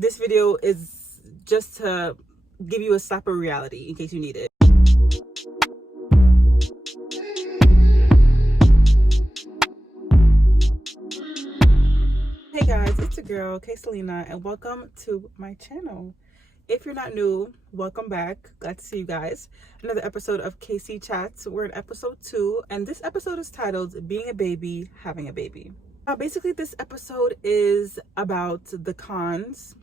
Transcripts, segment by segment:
This video is just to give you a slap of reality in case you need it. Hey guys, it's your girl, Selena, and welcome to my channel. If you're not new, welcome back. Glad to see you guys. Another episode of KC Chats. We're in episode 2, and this episode is titled Being a Baby, Having a Baby. Basically, this episode is about the cons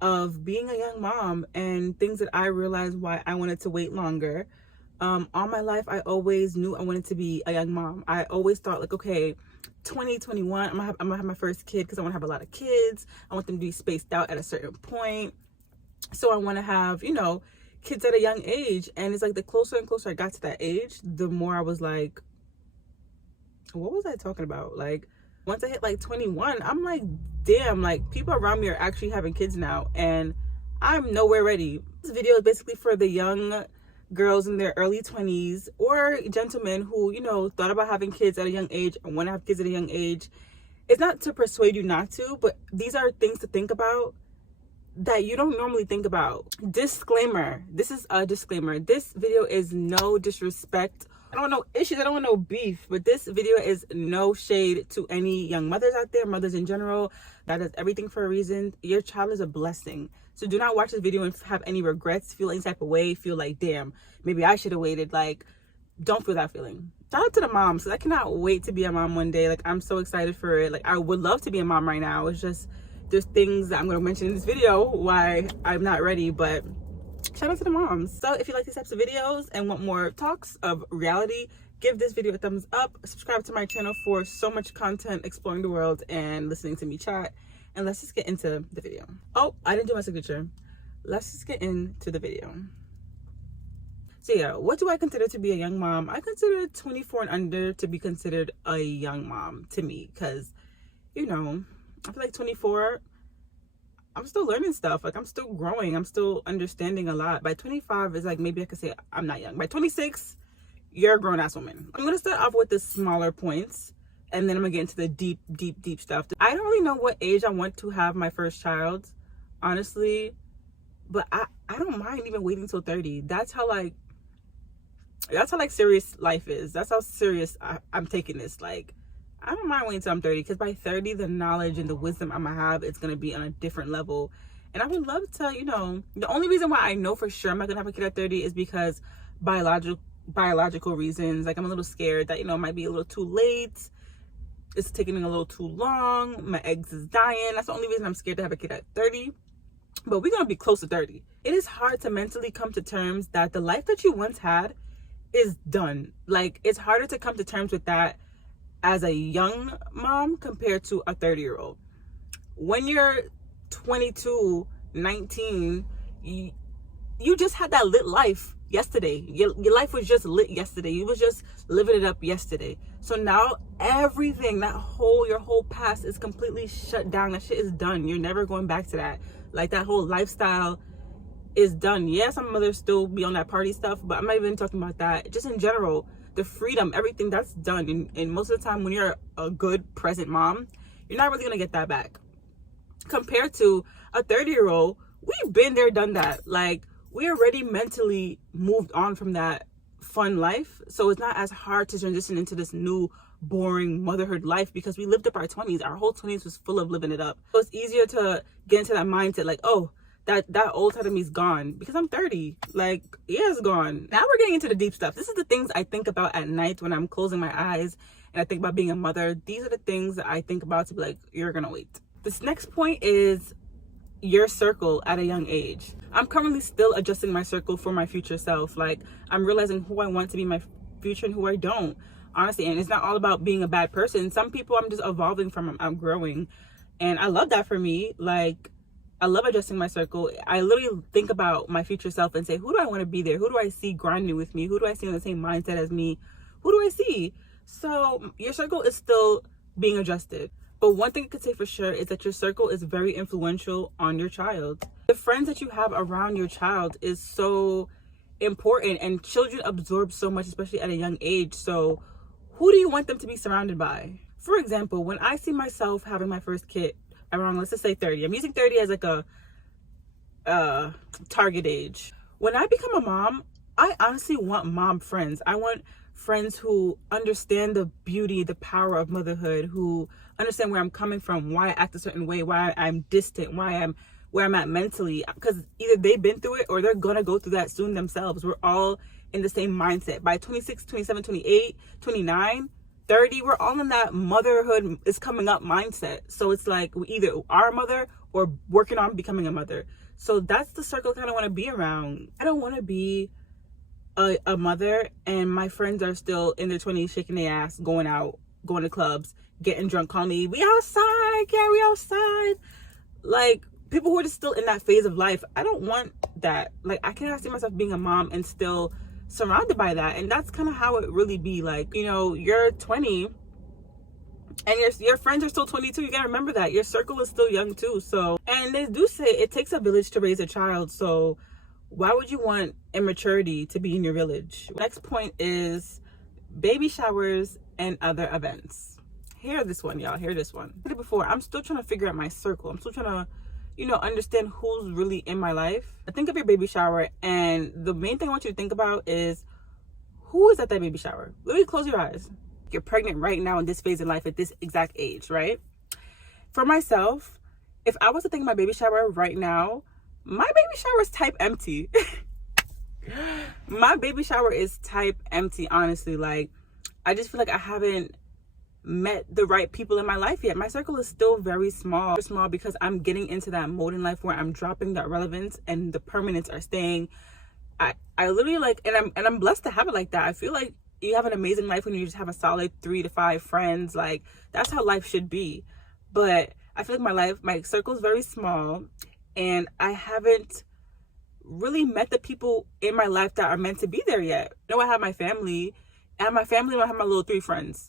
of being a young mom and things that I realized why I wanted to wait longer. All my life, I always knew I wanted to be a young mom. I always thought like, okay, 2021, I'm gonna have my first kid because I want to have a lot of kids. I want them to be spaced out at a certain point. So I want to have, kids at a young age. And it's like the closer and closer I got to that age, the more I was like, what was I talking about? Like, once I hit like 21, I'm like, damn, like people around me are actually having kids now and I'm nowhere ready. This video is basically for the young girls in their early 20s or gentlemen who, thought about having kids at a young age and want to have kids at a young age. It's not to persuade you not to, but these are things to think about that you don't normally think about. Disclaimer. This is a disclaimer. This video is no disrespect. I don't want no issues. I don't want no beef. But this video is no shade to any young mothers out there, mothers in general. God does everything for a reason. Your child is a blessing. So do not watch this video and have any regrets, feel any type of way, feel like, damn, maybe I should have waited. Like, don't feel that feeling. Shout out to the moms, because I cannot wait to be a mom one day. Like, I'm so excited for it. Like, I would love to be a mom right now. It's just, there's things that I'm going to mention in this video why I'm not ready, but shout out to the moms. So if you like these types of videos and want more talks of reality, give this video a thumbs up, subscribe to my channel for so much content exploring the world and listening to me chat. And let's just get into the video. Oh, I didn't do my signature. Let's just get into the video. So yeah, what do I consider to be a young mom? I consider 24 and under to be considered a young mom to me, because I feel like 24, I'm still learning stuff. Like, I'm still growing. I'm still understanding a lot. By 25 is like, maybe I could say I'm not young. By 26, you're a grown-ass woman. I'm going to start off with the smaller points, and then I'm going to get into the deep stuff. I don't really know what age I want to have my first child, honestly. But I don't mind even waiting till 30. That's how serious life is. That's how serious I'm taking this. Like, I don't mind waiting until I'm 30, because by 30, the knowledge and the wisdom I'm going to have, it's going to be on a different level. And I would love to, the only reason why I know for sure I'm not going to have a kid at 30 is because biological reasons. Like, I'm a little scared that, it might be a little too late. It's taking a little too long. My eggs is dying. That's the only reason I'm scared to have a kid at 30. But we're going to be close to 30. It is hard to mentally come to terms that the life that you once had is done. Like, it's harder to come to terms with that as a young mom compared to a 30-year-old. When you're 22, 19, you just had that lit life yesterday. Your life was just lit yesterday. You was just living it up yesterday. So now everything, your whole past is completely shut down. That shit is done. You're never going back to that. Like, that whole lifestyle is done. Yeah, some mothers still be on that party stuff, but I'm not even talking about that. Just in general, the freedom, everything, that's done. And most of the time when you're a good present mom, you're not really gonna get that back. Compared to a 30-year-old, we've been there, done that. Like, we already mentally moved on from that fun life. So it's not as hard to transition into this new boring motherhood life, because we lived up our 20s. Our whole 20s was full of living it up. So it's easier to get into that mindset, like, oh, that old side of me is gone, because I'm 30. Like, yeah, it's gone. Now we're getting into the deep stuff. This is the things I think about at night when I'm closing my eyes and I think about being a mother. These are the things that I think about to be like, you're gonna wait. This next point is your circle at a young age. I'm currently still adjusting my circle for my future self. Like, I'm realizing who I want to be in my future and who I don't, honestly. And it's not all about being a bad person. Some people I'm just evolving from, I'm growing, and I love that for me. Like, I love adjusting my circle. I literally think about my future self and say, who do I want to be there? Who do I see grinding with me? Who do I see in the same mindset as me? Who do I see? So your circle is still being adjusted. But one thing I could say for sure is that your circle is very influential on your child. The friends that you have around your child is so important, and children absorb so much, especially at a young age. So who do you want them to be surrounded by? For example, when I see myself having my first kid, around, let's just say 30. I'm using 30 as like a target age. When I become a mom, I honestly want mom friends. I want friends who understand the beauty, the power of motherhood, who understand where I'm coming from, why I act a certain way, why I'm distant, why I'm where I'm at mentally, because either they've been through it or they're gonna go through that soon themselves. We're all in the same mindset. By 26, 27, 28, 29, 30, we're all in that motherhood is coming up mindset. So it's like we either are a mother or working on becoming a mother. So that's the circle I kind of want to be around. I don't want to be a mother and my friends are still in their 20s shaking their ass, going out, going to clubs, getting drunk, calling me, we outside, yeah, we outside. Like, people who are just still in that phase of life. I don't want that. Like, I cannot see myself being a mom and still surrounded by that. And that's kind of how it really be. Like, you know, you're 20 and your friends are still 22. You gotta remember that your circle is still young too. So, and they do say it takes a village to raise a child. So why would you want immaturity to be in your village? Next point is baby showers and other events. Hear this one, y'all. Hear this one. Before, I'm still trying to figure out my circle. I'm still trying to, you know, understand who's really in my life. Think of your baby shower, and the main thing I want you to think about is who is at that baby shower. Literally close your eyes. You're pregnant right now in this phase of life at this exact age, right? For myself, if I was to think of my baby shower right now, my baby shower is type empty. My baby shower is type empty, honestly. Like, I just feel like I haven't met the right people in my life yet. My circle is still very small because I'm getting into that mode in life where I'm dropping that relevance and the permanents are staying. I literally like, and I'm blessed to have it like that. I feel like you have an amazing life when you just have a solid 3 to 5 friends. Like, that's how life should be. But I feel like my circle is very small, and I haven't really met the people in my life that are meant to be there yet. No, I have my family, and my family don't have my little 3 friends.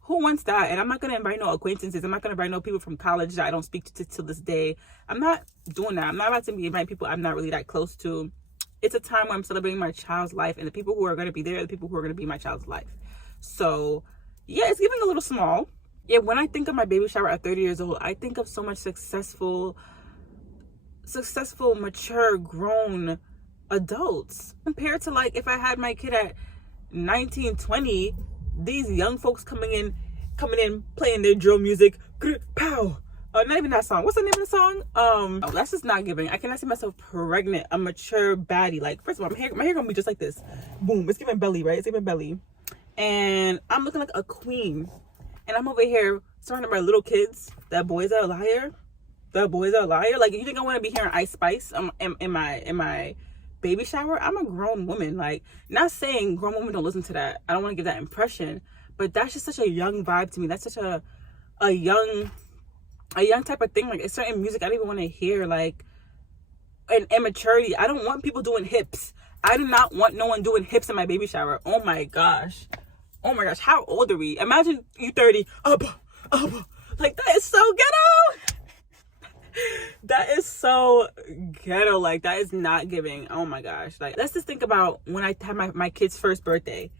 Who wants that? And I'm not going to invite no acquaintances. I'm not going to invite no people from college that I don't speak to this day. I'm not doing that. I'm not about to be inviting people I'm not really that close to. It's a time where I'm celebrating my child's life, and the people who are going to be there are the people who are going to be my child's life. So yeah, it's getting a little small. Yeah, when I think of my baby shower at 30 years old, I think of so much successful, mature, grown adults compared to like if I had my kid at 19, 20, these young folks coming in, playing their drill music, pow. Not even that song. What's the name of the song? Oh, that's just not giving. I cannot see myself pregnant, a mature baddie. Like, first of all, my hair gonna be just like this. Boom. It's giving belly, right? It's giving belly. And I'm looking like a queen. And I'm over here surrounded by little kids. That boys are a liar. That boys are a liar. Like, you think I want to be hearing Ice Spice in my baby shower? I'm a grown woman. Like, not saying grown women don't listen to that. I don't want to give that impression. But that's just such a young vibe to me. That's such a young type of thing. Like, it's certain music I don't even want to hear. Like, an immaturity. I don't want people doing hips. I do not want no one doing hips in my baby shower. Oh my gosh. How old are we? Imagine you 30. Like, that is so ghetto. That is so ghetto. Like, that is not giving. Oh my gosh. Like, let's just think about when I had my kid's first birthday.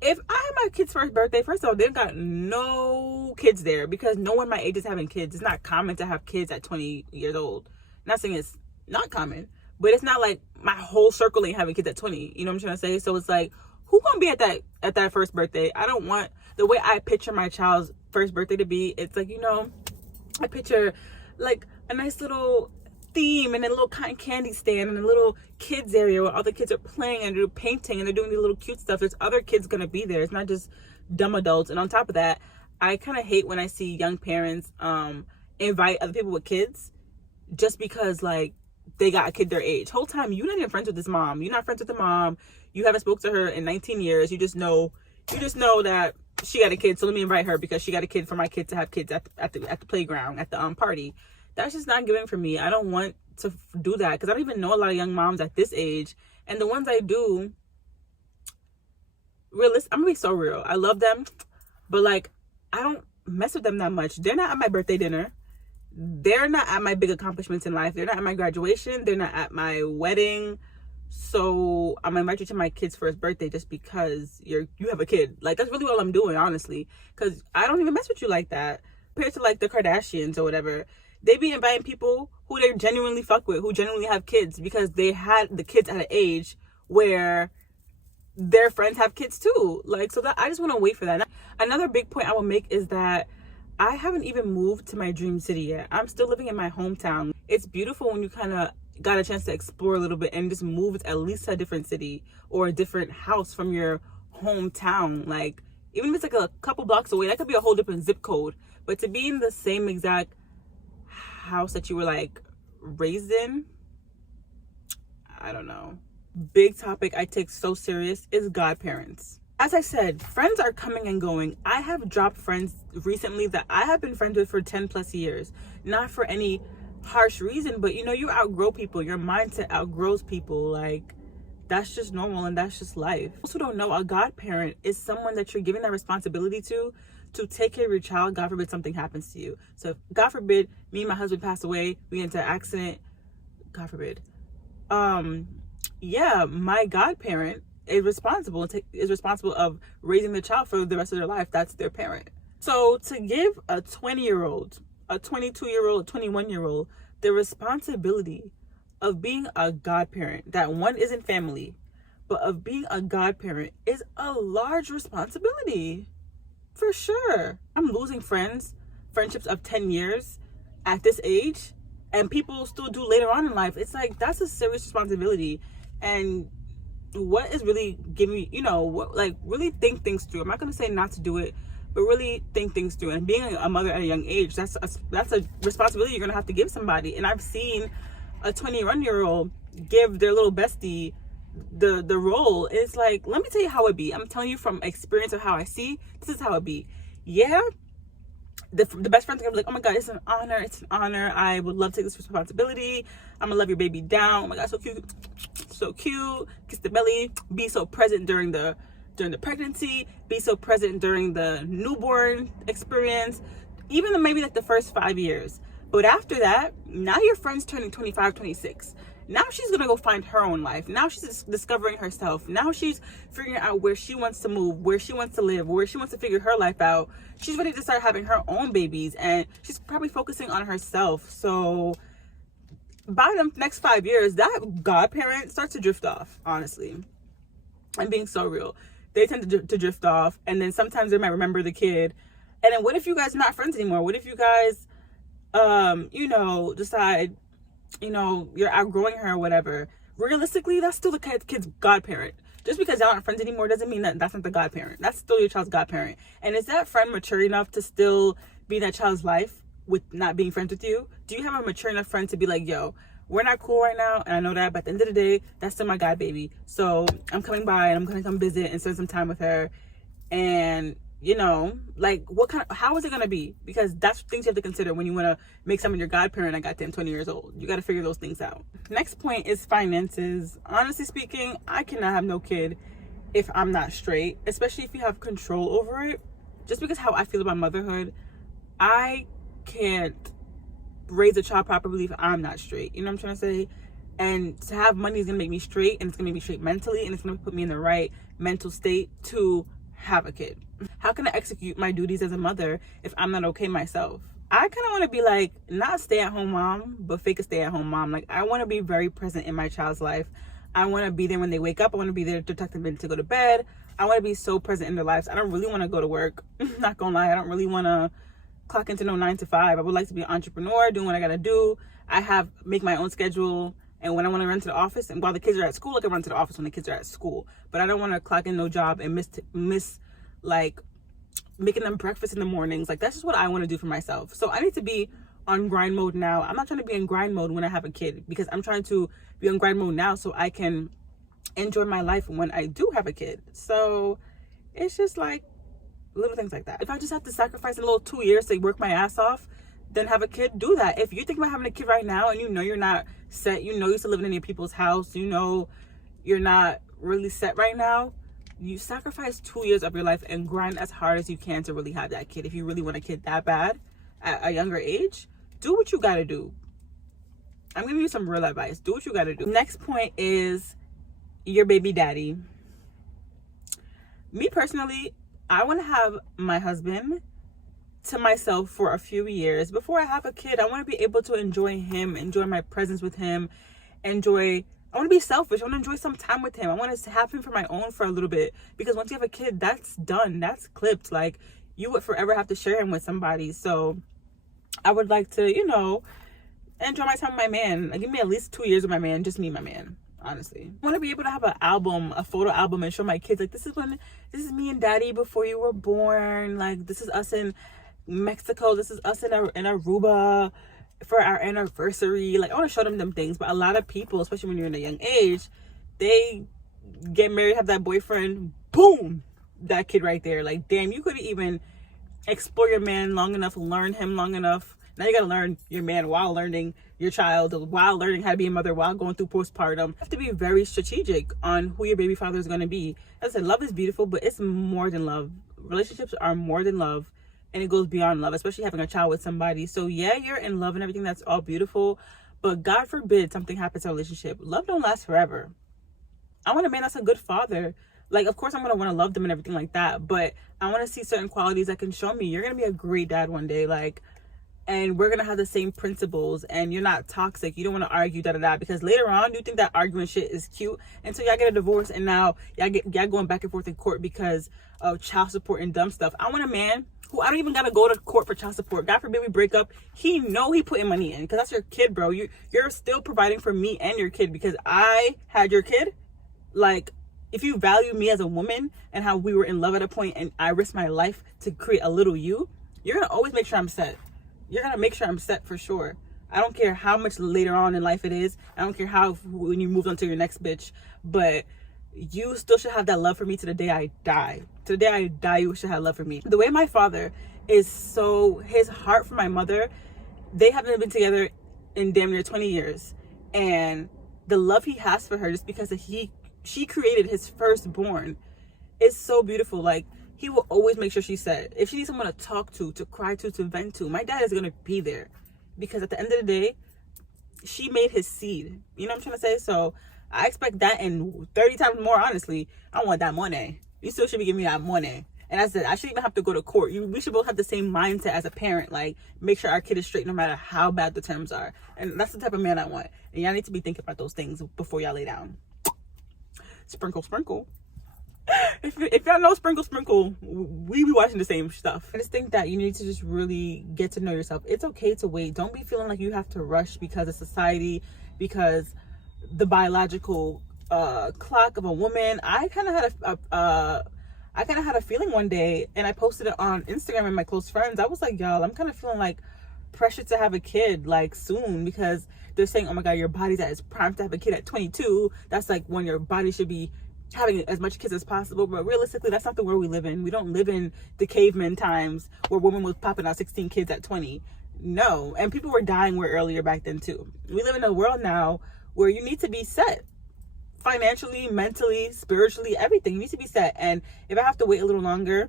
If I had my kid's first birthday, first of all, they've got no kids there because no one my age is having kids. It's not common to have kids at 20 years old. Not saying it's not common, but it's not like my whole circle ain't having kids at 20. You know what I'm trying to say? So it's like, who gonna be at that first birthday? I don't want the way I picture my child's first birthday to be. It's like, you know, I picture like a nice little theme and a little cotton candy stand and a little kids area where all the kids are playing and they're painting and they're doing the little cute stuff. There's other kids gonna be there. It's not just dumb adults. And on top of that, I kind of hate when I see young parents invite other people with kids just because like they got a kid their age. Whole time you're not even friends with this mom. You're not friends with the mom. You haven't spoke to her in 19 years. You just know that she got a kid, so let me invite her because she got a kid for my kid to have kids at the playground, at the party. That's just not giving for me. I don't want to do that because I don't even know a lot of young moms at this age. And the ones I do, I'm gonna be so real. I love them, but like, I don't mess with them that much. They're not at my birthday dinner. They're not at my big accomplishments in life. They're not at my graduation. They're not at my wedding. So I'm gonna invite you to my kid's first birthday just because you have a kid. Like, that's really all I'm doing, honestly, because I don't even mess with you like that. compared to like the Kardashians or whatever, they be inviting people who they genuinely fuck with, who genuinely have kids, because they had the kids at an age where their friends have kids too. Like, so that I just want to wait for that. Another big point I will make is that I haven't even moved to my dream city yet. I'm still living in my hometown. It's beautiful when you kind of got a chance to explore a little bit and just move at least to a different city or a different house from your hometown. Like, even if it's like a couple blocks away, that could be a whole different zip code. But to be in the same exact house that you were like raised in, I don't know. Big topic I take so serious is godparents. As I said, friends are coming and going. I have dropped friends recently that I have been friends with for 10 plus years. Not for any harsh reason, but you know, you outgrow people. Your mindset outgrows people. Like, that's just normal and that's just life. Those who don't know, a godparent is someone that you're giving that responsibility to take care of your child. God forbid something happens to you. So if, God forbid, me and my husband passed away, we get into an accident, God forbid. Yeah, my godparent is responsible of raising the child for the rest of their life. That's their parent. So to give a 20-year-old, a 22-year-old, a 21-year-old the responsibility of being a godparent, that one isn't family, but of being a godparent, is a large responsibility. For sure. I'm losing friendships of 10 years at this age, and people still do later on in life. It's like, that's a serious responsibility. And what is really giving me, you know, what, like, really think things through. I'm not going to say not to do it, but really think things through. And being a mother at a young age, that's a responsibility you're going to have to give somebody. And I've seen a 21-year-old give their little bestie the role. It's like, let me tell you how it be. I'm telling you from experience of how I see, this is how it be. Yeah, the best friends are gonna be like, oh my God, it's an honor, I would love to take this responsibility, I'm gonna love your baby down, oh my God, so cute, kiss the belly, be so present during the pregnancy, be so present during the newborn experience, even maybe like the first 5 years. But after that, now your friend's turning 25, 26. Now she's gonna go find her own life. Now she's discovering herself. Now she's figuring out where she wants to move, where she wants to live, where she wants to figure her life out. She's ready to start having her own babies, and she's probably focusing on herself. So by the next 5 years, that godparent starts to drift off, honestly. I'm being so real. They tend to drift off, and then sometimes they might remember the kid. And then what if you guys are not friends anymore? What if you guys, you know, decide, you know, you're outgrowing her or whatever? Realistically, that's still the kid's godparent. Just because y'all aren't friends anymore doesn't mean that that's not the godparent. That's still your child's godparent. And is that friend mature enough to still be in that child's life with not being friends with you? Do you have a mature enough friend to be like, yo, we're not cool right now, and I know that, but at the end of the day, that's still my god baby. So I'm coming by and I'm gonna come visit and spend some time with her. And you know, like, how is it gonna be? Because that's things you have to consider when you want to make someone your godparent at goddamn 20 years old. You got to figure those things out. Next point is finances. Honestly speaking, I cannot have no kid if I'm not straight, especially if you have control over it. Just because how I feel about motherhood, I can't raise a child properly if I'm not straight. You know what I'm trying to say? And to have money is gonna make me straight, and it's gonna make me straight mentally, and it's gonna put me in the right mental state to have a kid. How can I execute my duties as a mother if I'm not okay myself? I kind of want to be like, not stay-at-home mom, but fake a stay-at-home mom. Like, I want to be very present in my child's life. I want to be there when they wake up. I want to be there to tuck them in to go to bed. I want to be so present in their lives. I don't really want to go to work. Not gonna lie, I don't really want to clock into no 9 to 5. I would like to be an entrepreneur, doing what I gotta do. Make my own schedule. And when I want to run to the office, and while the kids are at school, I can run to the office when the kids are at school. But I don't want to clock in no job and miss like making them breakfast in the mornings. Like, that's just what I want to do for myself. So I need to be on grind mode now. I'm not trying to be in grind mode when I have a kid, because I'm trying to be on grind mode now so I can enjoy my life when I do have a kid. So it's just like little things like that. If I just have to sacrifice a little 2 years to work my ass off, then have a kid, do that. If you think about having a kid right now and you know you're not set, you know you're still living in your people's house, you know you're not really set right now, you sacrifice 2 years of your life and grind as hard as you can to really have that kid. If you really want a kid that bad at a younger age, do what you gotta do. I'm giving you some real advice. Do what you gotta do. Next point is your baby daddy. Me personally, I want to have my husband to myself for a few years. Before I have a kid, I want to be able to enjoy him, enjoy my presence with him, I want to be selfish. I want to enjoy some time with him. I want to have him for my own for a little bit, because once you have a kid, that's done. That's clipped. Like, you would forever have to share him with somebody. So I would like to, enjoy my time with my man. Like, give me at least 2 years with my man, just me and my man. Honestly, I want to be able to have an album, a photo album, and show my kids, like, this is me and daddy before you were born. Like, this is us in Mexico. This is us in Aruba for our anniversary. Like, I want to show them things. But a lot of people, especially when you're in a young age, they get married, have that boyfriend, boom, that kid right there. Like, damn, you couldn't even explore your man long enough, learn him long enough. Now you gotta learn your man while learning your child, while learning how to be a mother, while going through postpartum. You have to be very strategic on who your baby father is going to be. As I said, love is beautiful, but it's more than love. Relationships are more than love, and it goes beyond love, especially having a child with somebody. So yeah, you're in love and everything, that's all beautiful, but God forbid something happens to a relationship. Love don't last forever. I want a man that's a good father. Like, of course I'm going to want to love them and everything like that, but I want to see certain qualities that can show me you're going to be a great dad one day. Like, and we're gonna have the same principles, and you're not toxic. You don't want to argue because later on you think that arguing shit is cute until y'all get a divorce, and now y'all going back and forth in court because of child support and dumb stuff. I want a man who I don't even gotta go to court for child support. God forbid we break up, he putting money in, because that's your kid, bro. You're still providing for me and your kid because I had your kid. Like, if you value me as a woman and how we were in love at a point and I risked my life to create a little you're gonna always make sure I'm set. You're going to make sure I'm set for sure. I don't care how much later on in life it is. I don't care when you move on to your next bitch. But you still should have that love for me to the day I die. To the day I die, you should have love for me. The way my father is his heart for my mother, they haven't been together in damn near 20 years. And the love he has for her, just because she created his firstborn, is so beautiful. Like, he will always make sure she's set. If she needs someone to talk to cry to vent to, my dad is going to be there. Because at the end of the day, she made his seed. You know what I'm trying to say? So I expect that, and 30 times more, honestly. I want that money. You still should be giving me that money. And I said, I shouldn't even have to go to court. We should both have the same mindset as a parent. Like, make sure our kid is straight no matter how bad the terms are. And that's the type of man I want. And y'all need to be thinking about those things before y'all lay down. Sprinkle, sprinkle. If y'all know sprinkle, we be watching the same stuff. I just think that you need to just really get to know yourself. It's okay to wait. Don't be feeling like you have to rush because of society, because the biological clock of a woman. I kind of had a feeling one day, and I posted it on Instagram and my close friends. I was like, y'all, I'm kind of feeling like pressure to have a kid like soon, because they're saying, oh my god, your body's at its prime to have a kid at 22. That's like when your body should be having as much kids as possible. But realistically, that's not the world we live in. We don't live in the caveman times where women was popping out 16 kids at 20. No. And people were dying way earlier back then too. We live in a world now where you need to be set financially, mentally, spiritually, everything. You need to be set. And if I have to wait a little longer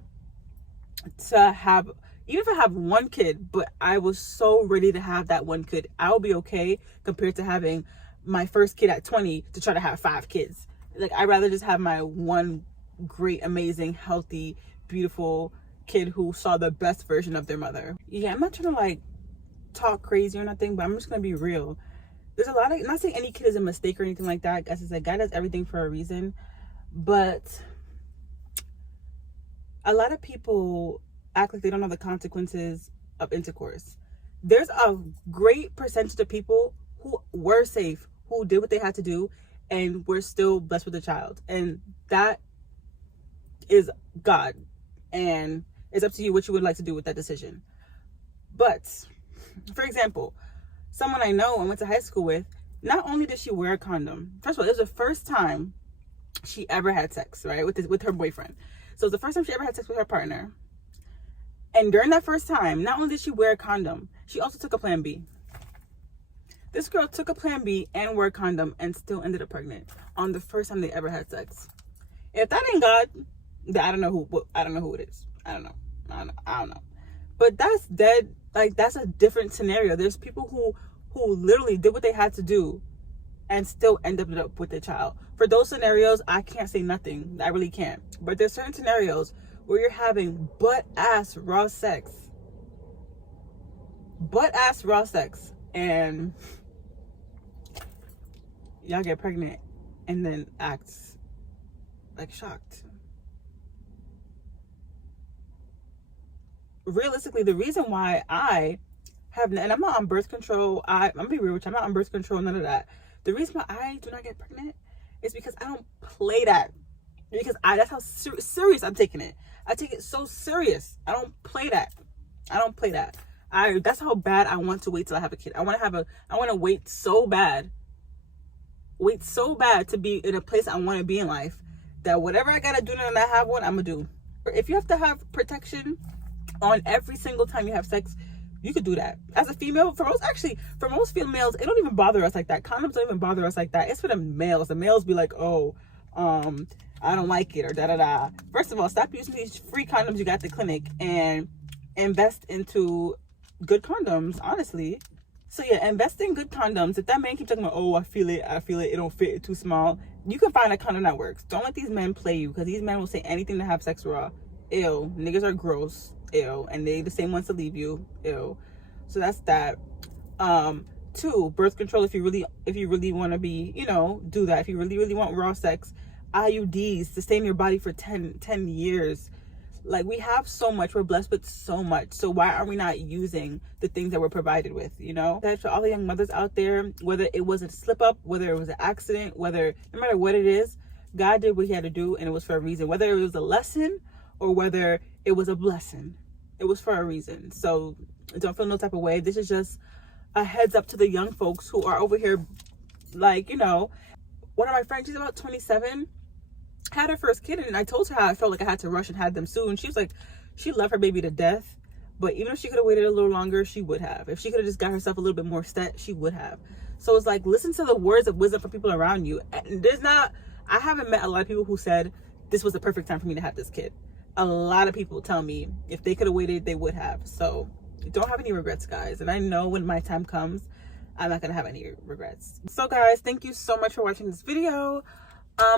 to have, even if I have one kid, but I was so ready to have that one kid, I'll be okay compared to having my first kid at 20 to try to have 5 kids. Like, I'd rather just have my one great, amazing, healthy, beautiful kid who saw the best version of their mother. Yeah, I'm not trying to like talk crazy or nothing, but I'm just gonna be real. There's a lot of, not saying any kid is a mistake or anything like that. As I said, God does everything for a reason. But a lot of people act like they don't know the consequences of intercourse. There's a great percentage of people who were safe, who did what they had to do, and we're still blessed with a child. And that is God. And it's up to you what you would like to do with that decision. But, for example, someone I know and went to high school with, not only did she wear a condom, first of all, it was the first time she ever had sex, right, with her boyfriend. So it was the first time she ever had sex with her partner. And during that first time, not only did she wear a condom, she also took a Plan B. This girl took a Plan B and wore a condom and still ended up pregnant on the first time they ever had sex. If that ain't God, then I don't know who it is. I don't know. But that's dead. Like, that's a different scenario. There's people who literally did what they had to do and still ended up with their child. For those scenarios, I can't say nothing. I really can't. But there's certain scenarios where you're having butt-ass raw sex butt ass raw sex, and y'all get pregnant and then act like shocked. Realistically, the reason why I have, and I'm not on birth control, I'm gonna be real with you, I'm not on birth control, none of that. The reason why I do not get pregnant is because I don't play that. Because that's how serious I'm taking it. I take it so serious. I don't play that. I don't play that. That's how bad I want to wait till I have a kid. I want to wait so bad to be in a place I want to be in life, that whatever I gotta do now that I have one, I'm gonna do. If you have to have protection on every single time you have sex, you could do that. As a female, for most females, it don't even bother us like that. Condoms don't even bother us like that. It's for the males. The males be like, oh, I don't like it, or da da da. First of all, stop using these free condoms you got at the clinic and invest into good condoms, honestly. So yeah, invest in good condoms. If that man keeps talking about, oh, I feel it, it don't fit, it's too small, you can find a condom that works. Don't let these men play you, because these men will say anything to have sex raw. Ew. Niggas are gross. Ew. And they the same ones to leave you. Ew. So that's that. 2, birth control. If you really want to be, do that. If you really want raw sex, IUDs to stay in your body for 10 years. Like, we have so much. We're blessed with so much. So why are we not using the things that we're provided with, That for all the young mothers out there, whether it was a slip up, whether it was an accident, no matter what it is, God did what he had to do, and it was for a reason. Whether it was a lesson or whether it was a blessing, it was for a reason. So don't feel no type of way. This is just a heads up to the young folks who are over here, like, one of my friends, she's about 27, had her first kid, and I told her how I felt like I had to rush and had them soon. She was like, she loved her baby to death, but even if she could have waited a little longer, she would have. If she could have just got herself a little bit more set, she would have. So it's like, listen to the words of wisdom from people around you. And I haven't met a lot of people who said this was the perfect time for me to have this kid. A lot of people tell me if they could have waited, they would have. So don't have any regrets, guys. And I know when my time comes, I'm not gonna have any regrets. So guys, thank you so much for watching this video.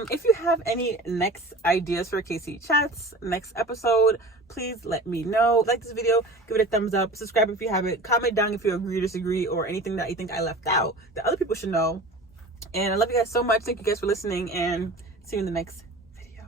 If you have any next ideas for KC Chats, next episode, please let me know. Like this video, give it a thumbs up, subscribe if you haven't, comment down if you agree or disagree, or anything that you think I left out that other people should know. And I love you guys so much. Thank you guys for listening, and see you in the next video.